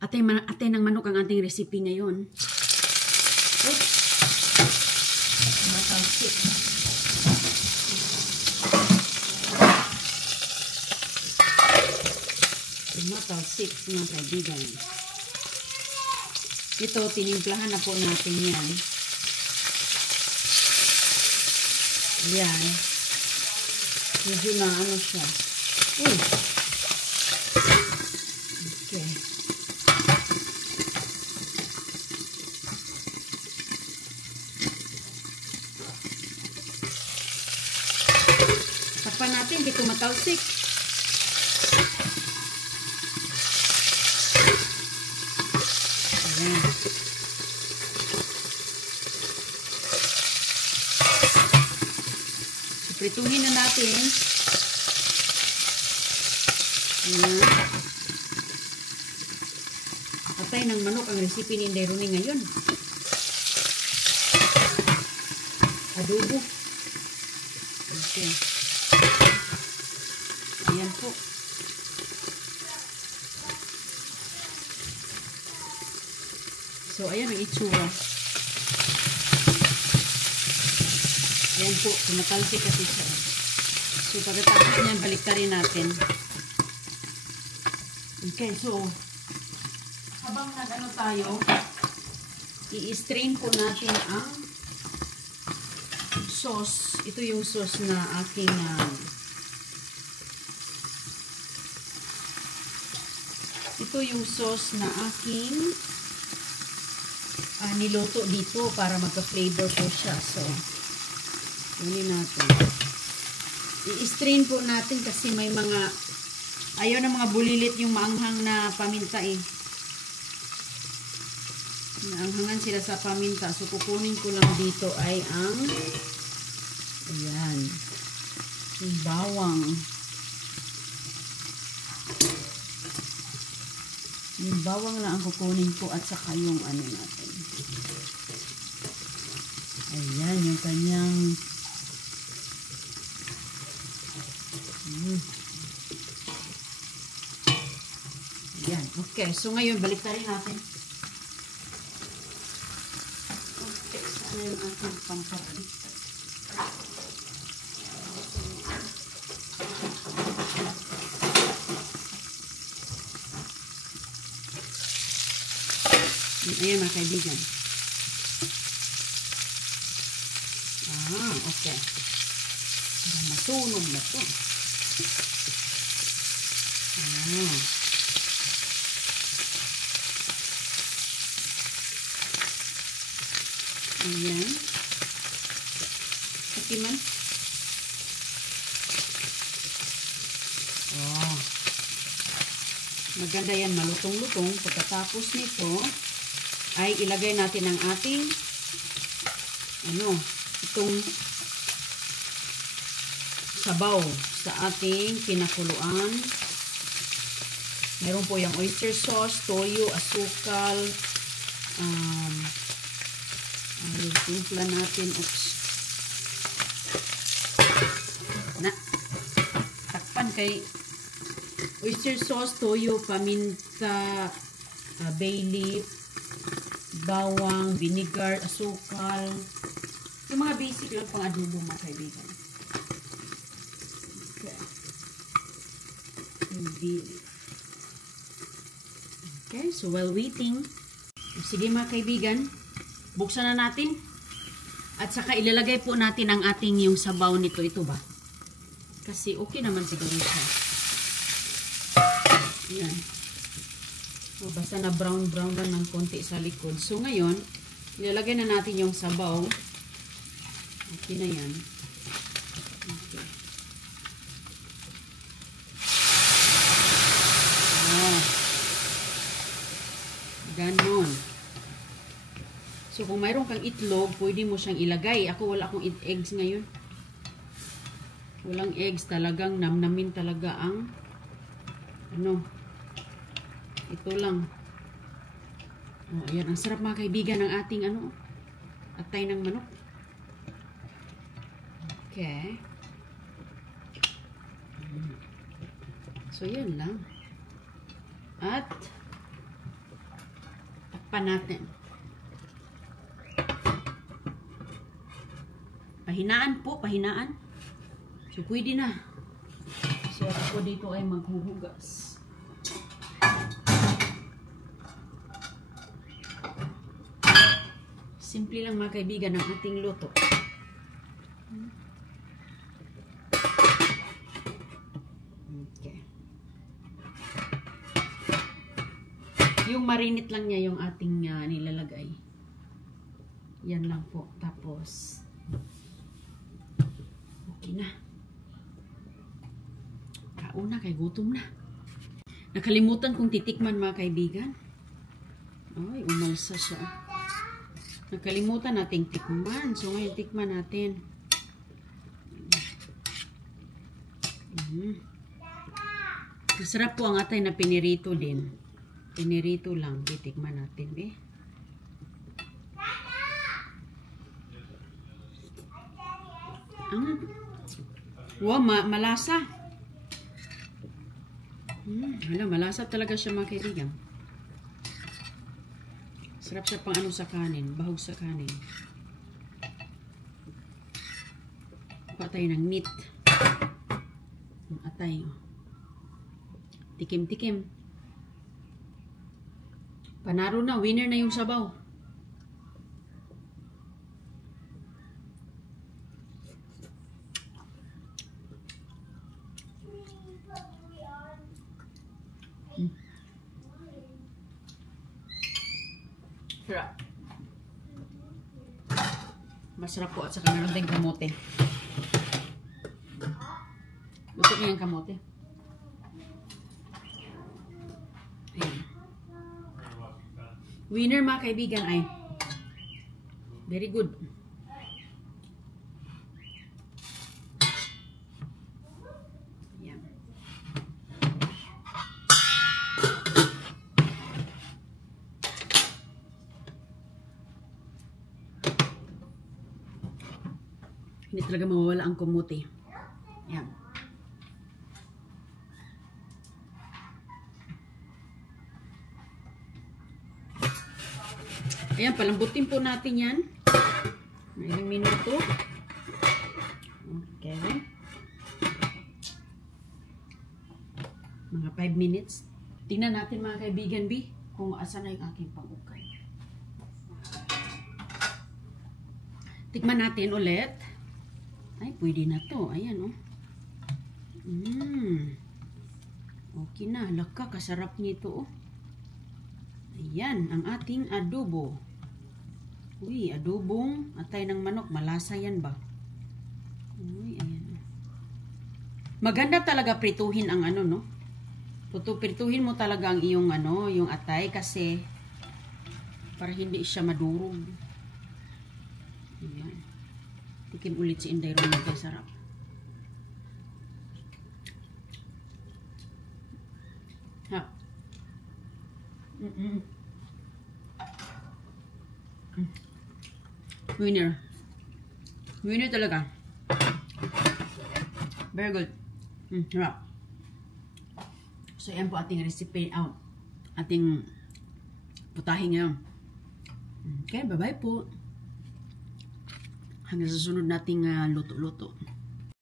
Atay ng manok ang ating recipe ngayon. Oops. Matalsik. Matalsik mga kaibigan. Ito, tinimplahan na po natin yan. Yan. Medyo na ano siya. Uy! Okay. Takpan natin, dito matalsik. Ayan. Prituhin na natin. Ayan. Atay ng manok ang recipe ni Inday Rooney ngayon. Adobo. Okay. Ayan po. So, ayan ang itsura. Ayan po, tumatalsik kasi siya. So, pagkatapos niyan, balik ka rin natin. Okay, so, habang nag-ano tayo, i-strain po natin ang sauce. Ito yung sauce na aking niluto dito para magka-flavor po siya. So, kunin natin. I-strain po natin kasi may mga ayaw na mga bulilit yung maanghang na paminta eh. Naanghangan sila sa paminta. So, kukunin ko lang dito ay ang ayan. Yung bawang. Yung bawang lang ang kukunin ko at saka yung ano natin. Ayan, yung kanyang ayan, okay. So, ngayon, balik na rin natin. Okay, sana yung ating pampabaliktad. Ayan, mga kaibigan. Okay. Masunog na ito. Ayan. Sakiman. Maganda yan, malutong-lutong. Pagkatapos nito, ay ilagay natin ang ating itong sabaw sa ating pinakuluan. Meron po yung oyster sauce, toyo, asukal, timpla natin. Oops. Takpan kay oyster sauce, toyo, paminta, bay leaf, bawang, vinegar, asukal. Yung mga basic lang pang adobo mga kaibigan. Okay, so while waiting, sige mga kaibigan, buksan na natin. At saka ilalagay po natin ang ating yung sabaw nito. Ito ba? Kasi okay naman siguro siya. Ayan. So, basta na brown lang ng konti sa likod. So, ngayon, ilalagay na natin yung sabaw. Okay na yan. Okay. Ganon. So, kung mayroon kang itlog, pwede mo siyang ilagay. Ako, wala akong eggs ngayon. Walang eggs. Talagang namnamin talaga ang ito lang. Ayan. Ang sarap mga kaibigan ng ating atay ng manok. Okay. So, yun lang. At Takpan natin. Pahinaan po, pahinaan. So, pwede na. So, ako dito ay maghuhugas. Simple lang mga kaibigan ang ating luto. Okay. Yung marinate lang niya yung ating nilalagay. Yan lang po. Tapos, okay na. Kauna kay gutom na. Nakalimutan kong titikman mga kaibigan. Ay, umalsa siya. Nakalimutan nating tikman. So, ngayon tikman natin. Masarap po ang atay na pinirito din. Pinirito lang. Titikman natin, eh. Wow, malasa. Malasa talaga siya mga kaibigan. Sarap siya pang ano sa kanin. Bahog sa kanin. Pa tayo ng meat. Atay. Tikim-tikim. Panaro na. Winner na yung sabaw. Masarap po at saka meron din kamote. Gusto niya yung kamote. Ayan. Winner mga kaibigan ay very good. Ayan. Hindi talaga mawawala ang kamote. Ayan. Ayan, palambutin po natin yan. Ilang minuto. Okay. Mga 5 minutes. Tingnan natin mga kaibigan, B, kung asan na yung aking pangukay. Tikman natin ulit. Ay, pwede na to. Ayan, oh. Okay na. Laka, kasarap nito, oh. Ayan, ang ating adobo. Uy, adobong atay ng manok. Malasa yan ba? Uy, ayan. Maganda talaga prituhin ang ano, no? Prituhin mo talaga ang iyong ano, yung atay kasi para hindi siya madurog. Ayan. Tikim ulit si Inday Ron. Kaya sarap. Ha. Winner. Winner talaga. Very good. Harap. So, yan po ating recipe. Ating putahin ngayon. Okay, bye-bye po. Hanggang sa sunod nating luto-luto.